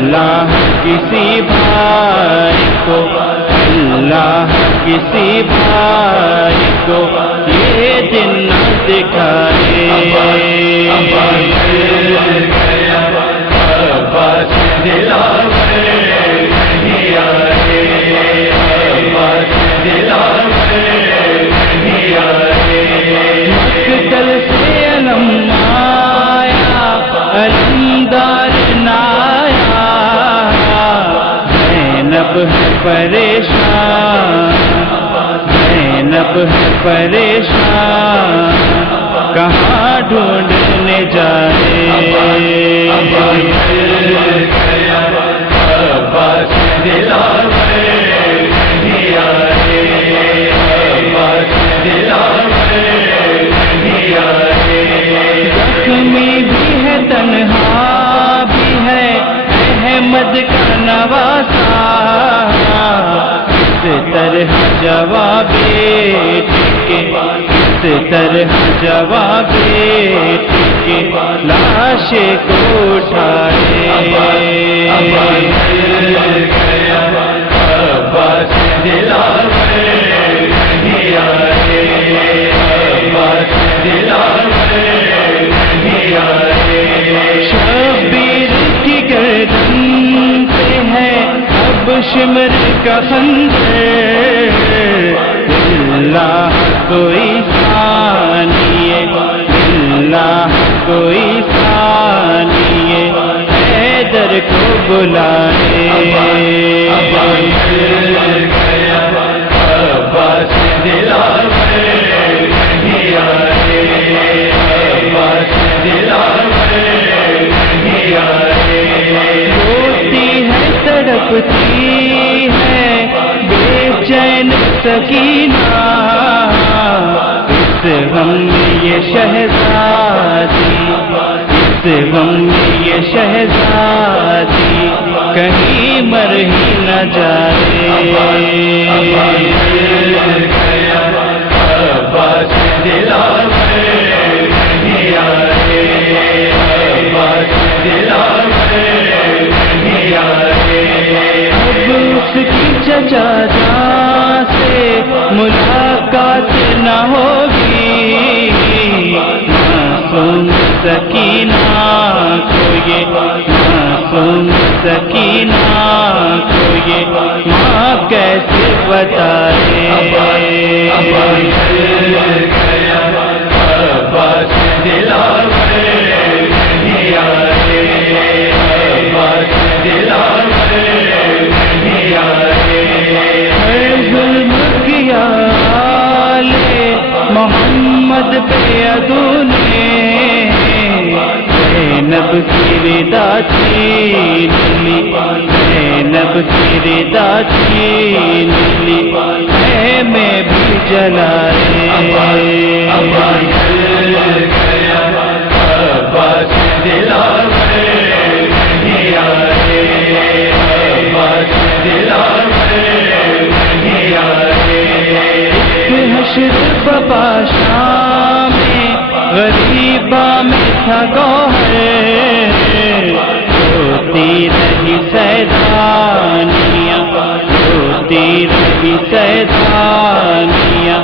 اللہ کسی بھائی کو، اللہ کسی بھائی کو یہ دن نہ دکھائے، مقتل سے علم آیا، علمدار نایا، زینب ہے پریشان، زینب ہے پریشان، کہاں ڈھونڈنے جائے، زخمی بھی ہے تنہا بھی ہے احمد کا نواسا، اس طرح جواب کے، اس طرح جواب کے لاش کو اٹھائے، شبیر کی گردن پہ ہے اب شمر کا خنجر، اللہ کوئی ثانیے، اللہ کوئی ثانیے حیدر کو بلائے، روتی ہے تڑپتی ہے بے چین سکینہ، اس غم میں یہ شہزادی، اس غم میں یہ شہزادی کہیں مر ہی نہ جائے، اب اس کی چچا جان سے ملاقات نہ ہوگی، معصوم سکینہ کو یہ، معصوم سکینہ کو یہ ماں کیسے بتائے، محمد پہ عدو نے زینب کی ردا چھین لی، زینب کی ردا چھین لی، میں بھی جلائے، حشر بابا شام میں غریبہ میں تھا گوہر، روتی رہی سیدانیاں، روتی رہی سیدانیاں،